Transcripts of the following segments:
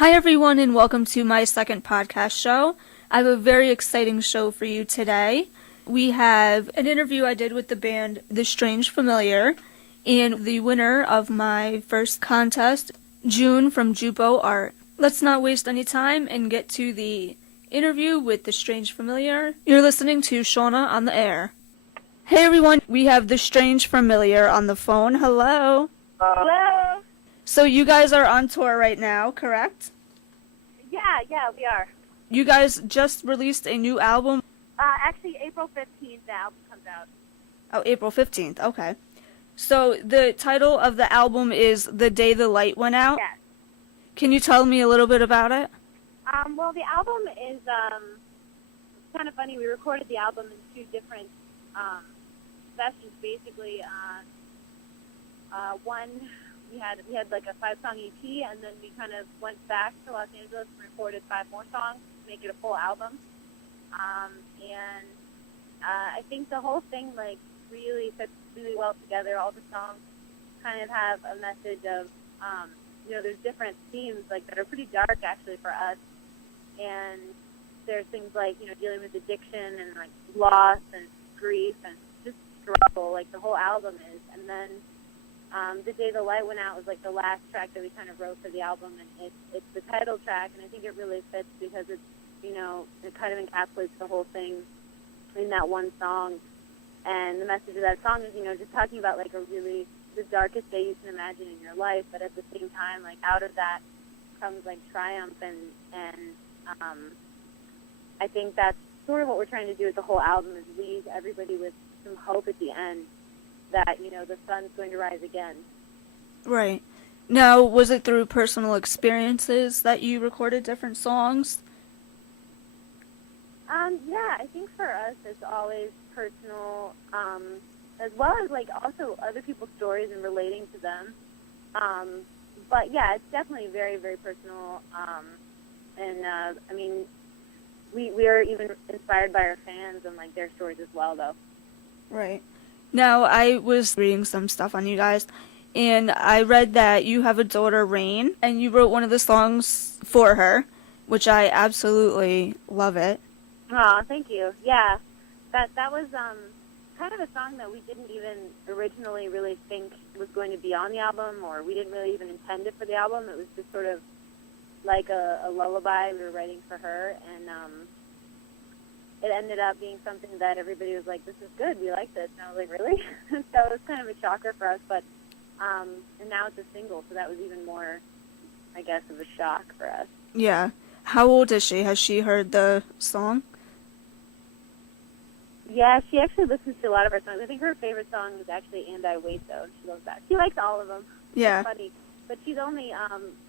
Hi, everyone, and welcome to my second podcast show. I have a very exciting show for you today. We have an interview I did with the band The Strange Familiar, and the winner of my first contest, June from Jubo Art. Let's not waste any time and get to the interview with The Strange Familiar. You're listening to Shawna on the air. Hey, everyone, we have The Strange Familiar on the phone. Hello. Hello. So you guys are on tour right now, correct? Yeah, we are. You guys just released a new album. Actually, April 15th, the album comes out. Oh, April 15th. Okay. So the title of the album is The Day the Light Went Out. Yes. Can you tell me a little bit about it? Well, the album is kind of funny. We recorded the album in two different sessions, basically. One, we had like a 5-song EP, and then we kind of went back to Los Angeles and recorded 5 more songs to make it a full album. I think the whole thing really fits really well together. All the songs kind of have a message of, there's different themes that are pretty dark actually for us, and there's things like dealing with addiction and loss and grief and just struggle, like the whole album is. And then The Day the Light Went Out was the last track that we kind of wrote for the album, and it's the title track, and I think it really fits because it's it kind of encapsulates the whole thing in that one song. And the message of that song is just talking about the darkest day you can imagine in your life, but at the same time out of that comes triumph, and I think that's sort of what we're trying to do with the whole album, is leave everybody with some hope at the end that the sun's going to rise again. Right. Now, was it through personal experiences that you recorded different songs? Yeah, I think for us it's always personal, as well as also other people's stories and relating to them. But yeah, it's definitely very, very personal. We are even inspired by our fans and their stories as well, though. Right. Now, I was reading some stuff on you guys, and I read that you have a daughter, Rain, and you wrote one of the songs for her, which I absolutely love it. Oh, thank you. Yeah, that was kind of a song that we didn't even originally really think was going to be on the album, or we didn't really even intend it for the album. It was just sort of like a lullaby we were writing for her, and it ended up being something that everybody was like, "This is good. We like this." And I was like, "Really?" So it was kind of a shocker for us, but and now it's a single, so that was even more, I guess, of a shock for us. Yeah. How old is she? Has she heard the song? Yeah, she actually listens to a lot of our songs. I think her favorite song is actually "And I Wait," though. She loves that. She likes all of them. Yeah. It's funny, but she's only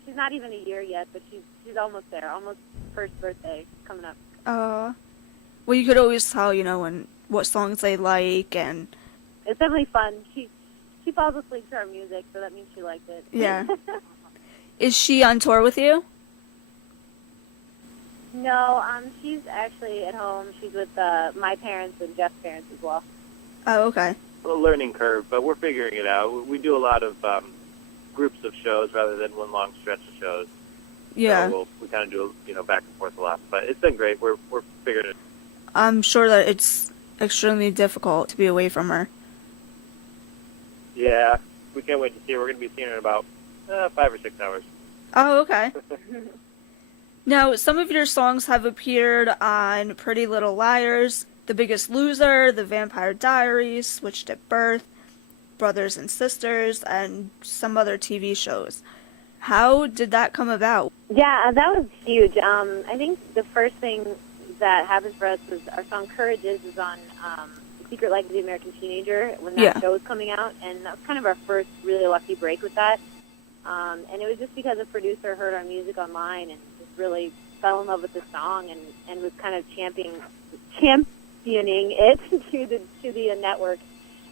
she's not even a year yet, but she's almost there. Almost first birthday coming up. Well, you could always tell, what songs they like, and it's definitely fun. She falls asleep to our music, so that means she liked it. yeah. Is she on tour with you? No, she's actually at home. She's with my parents and Jeff's parents as well. Oh, okay. A learning curve, but we're figuring it out. We do a lot of groups of shows rather than one long stretch of shows. Yeah. So we kind of do back and forth a lot, but it's been great. We're figuring it. I'm sure that it's extremely difficult to be away from her. Yeah, we can't wait to see her. We're going to be seeing her in about 5 or 6 hours. Oh, okay. Now, some of your songs have appeared on Pretty Little Liars, The Biggest Loser, The Vampire Diaries, Switched at Birth, Brothers and Sisters, and some other TV shows. How did that come about? Yeah, that was huge. I think the first thing that happened for us was our song Courage is on Secret Life of the American Teenager when that show was coming out, and that was kind of our first really lucky break with that. And it was just because a producer heard our music online and just really fell in love with the song and was kind of championing it to the network,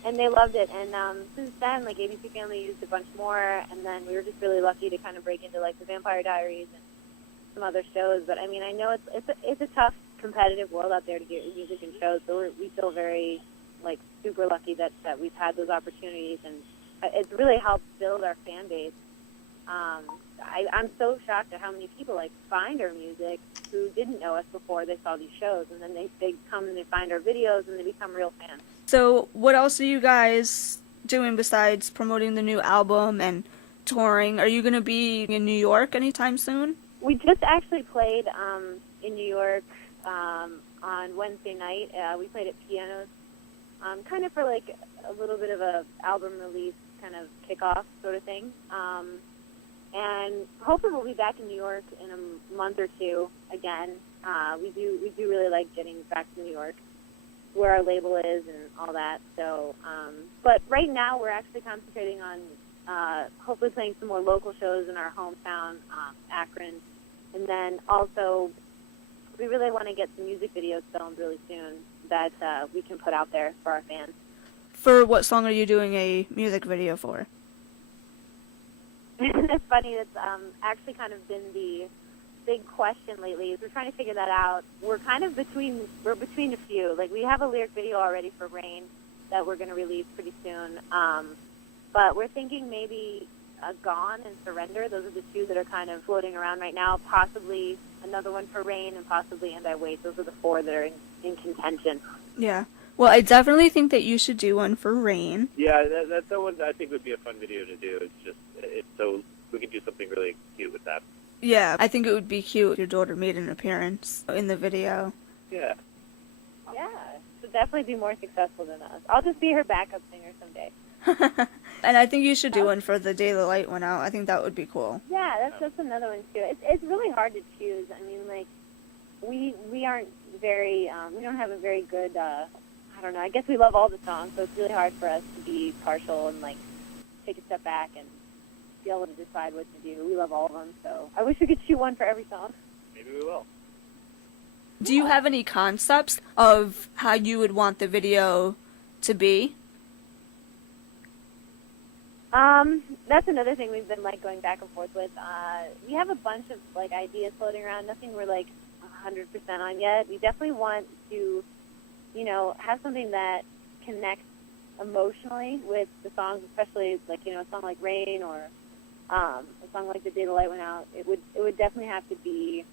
and they loved it. And since then, ABC Family used a bunch more, and then we were just really lucky to kind of break into The Vampire Diaries and some other shows. But I mean, I know it's a tough competitive world out there to get music in shows, so we feel very super lucky that we've had those opportunities, and it's really helped build our fan base. I'm so shocked at how many people like find our music who didn't know us before they saw these shows, and then they come and they find our videos and they become real fans. So what else are you guys doing besides promoting the new album and touring? Are you going to be in New York anytime soon? We just actually played in New York on Wednesday night. We played at Pianos, kind of for like a little bit of a album release kind of kickoff sort of thing. And hopefully we'll be back in New York in a month or two again. We do really like getting back to New York, where our label is and all that. So, but right now we're actually concentrating on hopefully playing some more local shows in our hometown, Akron, and then also we really want to get some music videos filmed really soon that we can put out there for our fans. For what song are you doing a music video for? It's funny. It's actually kind of been the big question lately. We're trying to figure that out. We're kind of between a few. Like, we have a lyric video already for Rain that we're going to release pretty soon. But we're thinking maybe Gone and Surrender. Those are the two that are kind of floating around right now. Possibly another one for Rain, and possibly And I Wait. Those are the four that are in contention. Yeah. Well, I definitely think that you should do one for Rain. Yeah, that's the one I think would be a fun video to do. It's so we could do something really cute with that. Yeah, I think it would be cute if your daughter made an appearance in the video. Yeah. Yeah, she'll definitely be more successful than us. I'll just be her backup singer someday. And I think you should do one for the day the light went out. I think that would be cool. Yeah, that's another one too. It's really hard to choose. I mean, like we aren't very we don't have a very good I don't know. I guess we love all the songs, so it's really hard for us to be partial and like take a step back and be able to decide what to do. We love all of them, so I wish we could shoot one for every song. Maybe we will. Do you have any concepts of how you would want the video to be? That's another thing we've been like going back and forth with. We have a bunch of like ideas floating around. Nothing we're like 100% on yet. We definitely want to, you know, have something that connects emotionally with the songs, especially like, you know, a song like Rain or a song like The Day the Light Went Out. It would definitely have to be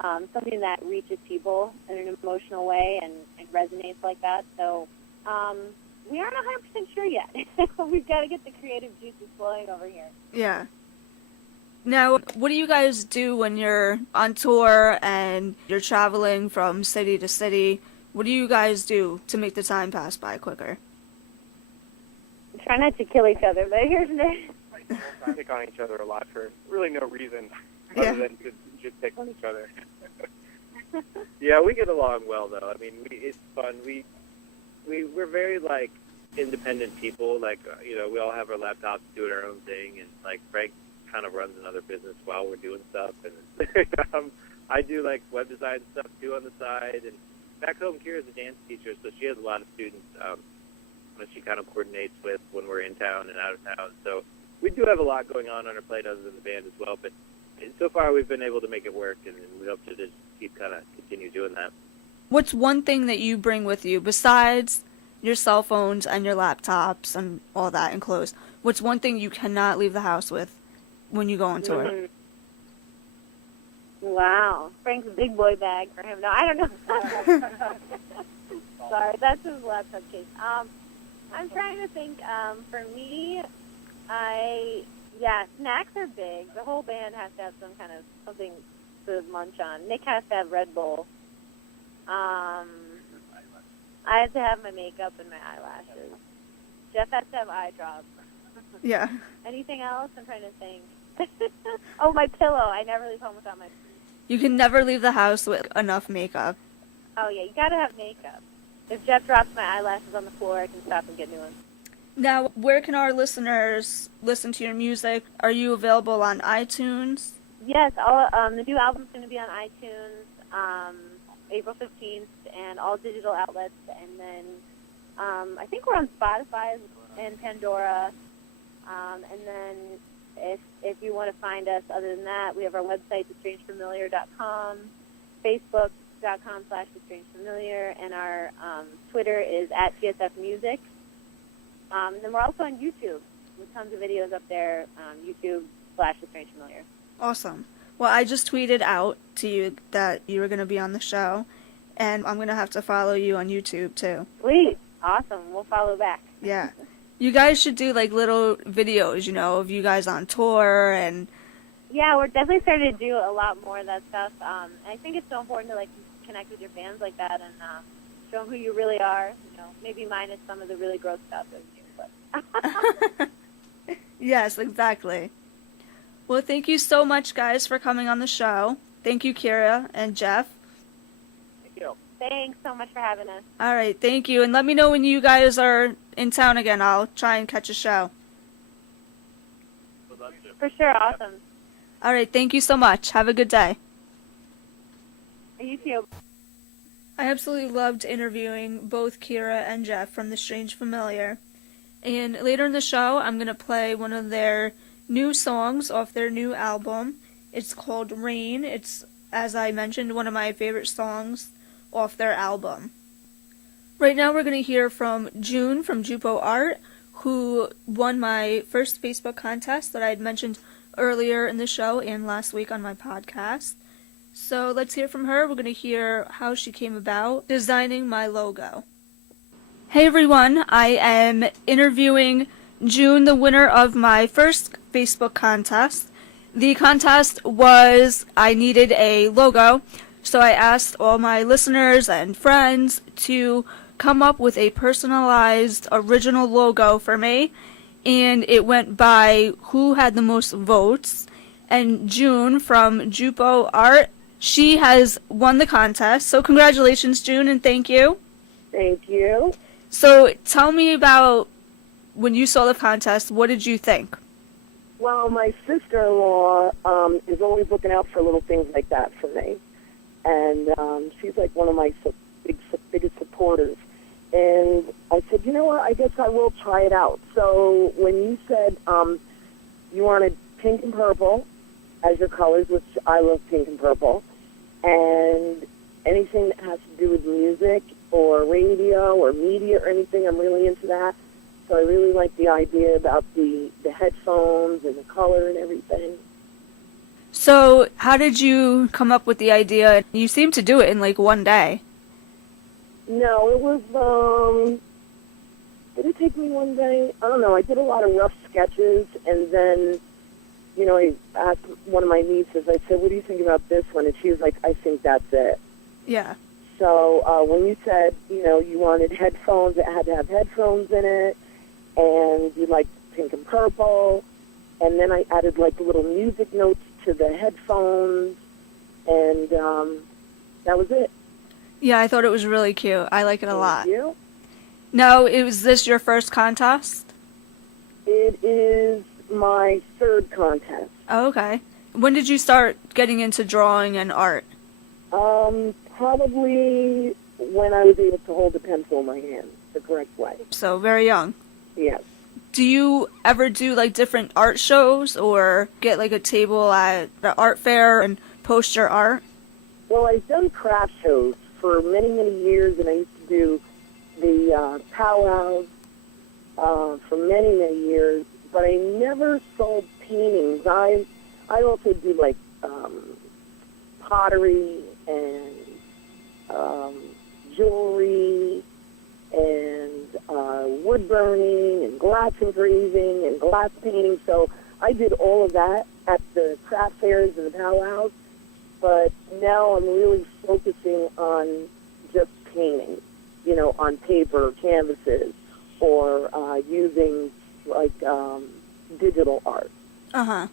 something that reaches people in an emotional way and resonates like that. So we aren't 100% sure yet. We've got to get the creative juices flowing over here. Yeah. Now, what do you guys do when you're on tour and you're traveling from city to city? What do you guys do to make the time pass by quicker? Try not to kill each other, but here's the... pick on each other a lot for really no reason other than to just pick on each other. Yeah, we get along well though. I mean, it's fun. We're very like independent people. Like you know, we all have our laptops doing our own thing, and like Frank kind of runs another business while we're doing stuff, and I do like web design stuff too on the side. And back home, Kira's a dance teacher, so she has a lot of students that she kind of coordinates with when we're in town and out of town. So we do have a lot going on our plate other than the band as well. But so far, we've been able to make it work, and we hope to just continue doing that. What's one thing that you bring with you besides your cell phones and your laptops and all that and clothes? What's one thing you cannot leave the house with when you go on tour? Mm-hmm. Wow. Frank's big boy bag for him. No, I don't know. Sorry, that's his laptop case. I'm trying to think. For me, snacks are big. The whole band has to have something to munch on. Nick has to have Red Bull. I have to have my makeup and my eyelashes. Jeff has to have eye drops. Yeah. Anything else? I'm trying to think. Oh, my pillow. I never leave home without my pillow. You can never leave the house with enough makeup. Oh, yeah, you got to have makeup. If Jeff drops my eyelashes on the floor, I can stop and get new ones. Now, where can our listeners listen to your music? Are you available on iTunes? Yes, the new album's going to be on iTunes April 15th and all digital outlets. And then I think we're on Spotify and Pandora. And then if you want to find us other than that, we have our website, thestrangefamiliar.com, Facebook.com/thestrangefamiliar, and our Twitter is @TSFmusic. And then we're also on YouTube with tons of videos up there, YouTube /The Strange Familiar. Awesome. Well, I just tweeted out to you that you were going to be on the show, and I'm going to have to follow you on YouTube, too. Sweet. Awesome. We'll follow back. Yeah. You guys should do, like, little videos, you know, of you guys on tour and... Yeah, we're definitely starting to do a lot more of that stuff. And I think it's so important to, like, connect with your fans like that and show them who you really are. You know, maybe minus some of the really gross stuff that we do, but... Yes, exactly. Well, thank you so much, guys, for coming on the show. Thank you, Kira and Jeff. Thank you. Thanks so much for having us. All right, thank you. And let me know when you guys are in town again. I'll try and catch a show. Would love to. For sure. Awesome. All right, thank you so much. Have a good day. You too. I absolutely loved interviewing both Kira and Jeff from The Strange Familiar. And later in the show, I'm going to play one of their new songs off their new album. It's called Rain. It's, as I mentioned, one of my favorite songs off their album. Right now we're going to hear from June from Jupo Art, who won my first Facebook contest that I had mentioned earlier in the show and last week on my podcast. So let's hear from her. We're going to hear how she came about designing my logo. Hey everyone, I am interviewing June, the winner of my first Facebook contest. The contest was I needed a logo, so I asked all my listeners and friends to come up with a personalized original logo for me, and it went by who had the most votes. And June from Jupo Art, she has won the contest. So congratulations, June, and thank you. Thank you. So tell me about when you saw the contest, what did you think? Well, my sister-in-law is always looking out for little things like that for me. And she's like one of my biggest supporters. And I said, you know what, I guess I will try it out. So when you said you wanted pink and purple as your colors, which I love pink and purple, and anything that has to do with music or radio or media or anything, I'm really into that. So I really like the idea about the headphones and the color and everything. So how did you come up with the idea? You seem to do it in like one day. No, it was, did it take me one day? I don't know. I did a lot of rough sketches, and then, you know, I asked one of my nieces, I said, what do you think about this one? And she was like, I think that's it. Yeah. So when you said, you know, you wanted headphones, it had to have headphones in it, and you liked pink and purple, and then I added, like, little music notes to the headphones, and that was it. Yeah, I thought it was really cute. I like it a lot. Thank you. Now, was this your first contest? It is my third contest. Oh, okay. When did you start getting into drawing and art? Probably when I was able to hold a pencil in my hand the correct way. So, very young. Yes. Do you ever do, like, different art shows or get, like, a table at the art fair and post your art? Well, I've done craft shows for many, many years, and I used to do the powwows for many, many years, but I never sold paintings. I also do, like, pottery and jewelry and wood burning and glass engraving and glass painting. So I did all of that at the craft fairs and the powwows, but now I'm really focusing on just painting, you know, on paper or canvases, or using, like, digital art. Uh-huh.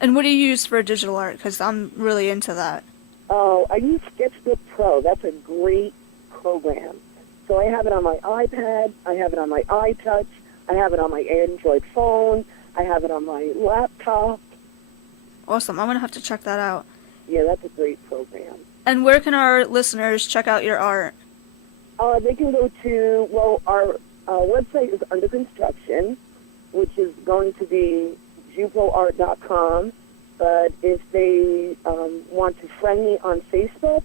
And what do you use for digital art? Because I'm really into that. Oh, I use Sketchbook Pro. That's a great program. So I have it on my iPad, I have it on my iTouch, I have it on my Android phone, I have it on my laptop. Awesome. I'm going to have to check that out. Yeah, that's a great program. And where can our listeners check out your art? They can go to, well, our website is under construction, which is going to be jupoart.com. But if they want to friend me on Facebook,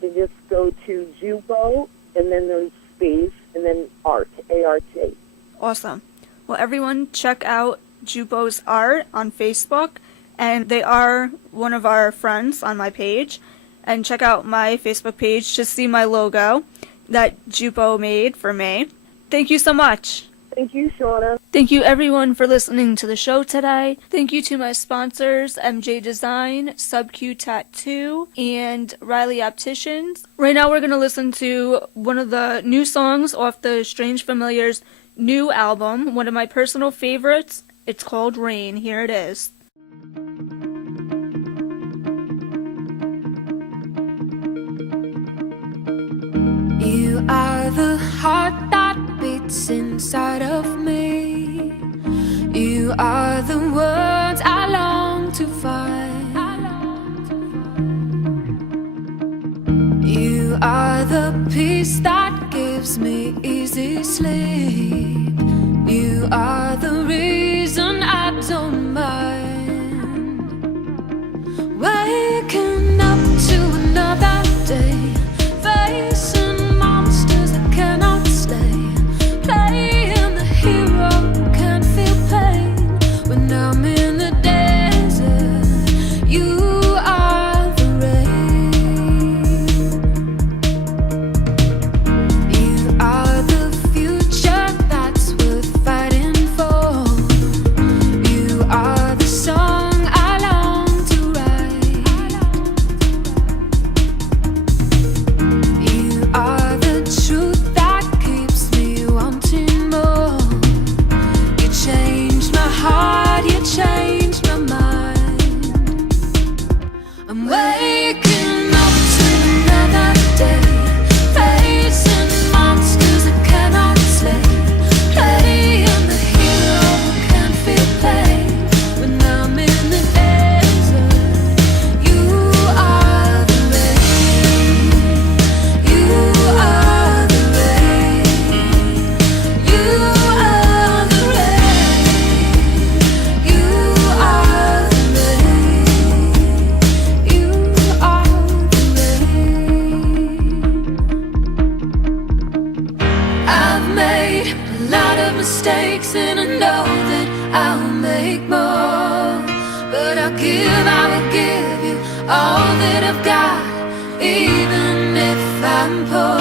they just go to Jupo, and then there's space, and then art, A-R-T. Awesome. Well, everyone, check out Jupo's Art on Facebook, and they are one of our friends on my page. And check out my Facebook page to see my logo that Jupo made for me. Thank you so much. Thank you, Shawna. Thank you everyone for listening to the show today. Thank you to my sponsors, MJ Design, SubQ Tattoo, and Riley Opticians. Right now we're going to listen to one of the new songs off the Strange Familiars new album, one of my personal favorites. It's called Rain. Here it is. You are the heart that beats inside of me. You are the words I long to find. You are the peace that gives me easy sleep. You are the reason I don't mind waking up to another day, facing monsters that cannot stay, playing the hero who can't feel pain. When I'm in the desert, you are the rain. You are the future that's worth fighting for. You are the song I long to write. You are the truth that keeps me wanting more. You changed my heart, you changed my mind. I'm waking up to another day, facing monsters that cannot slay, playing the hero who can't feel pain. When I'm in the desert, you are the rain. You are the rain. You are the rain. You are the rain. You are the rain. I've made a lot of mistakes and I know that I'll make more. But I will give you all that I've got, even if I'm poor.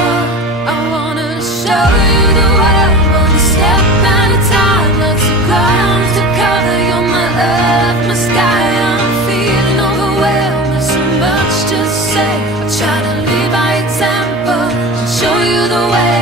I wanna show you the world one step at a time. Lots of ground to cover, you're my earth, my sky. I'm feeling overwhelmed, there's so much to say. I try to lead by example and show you the way.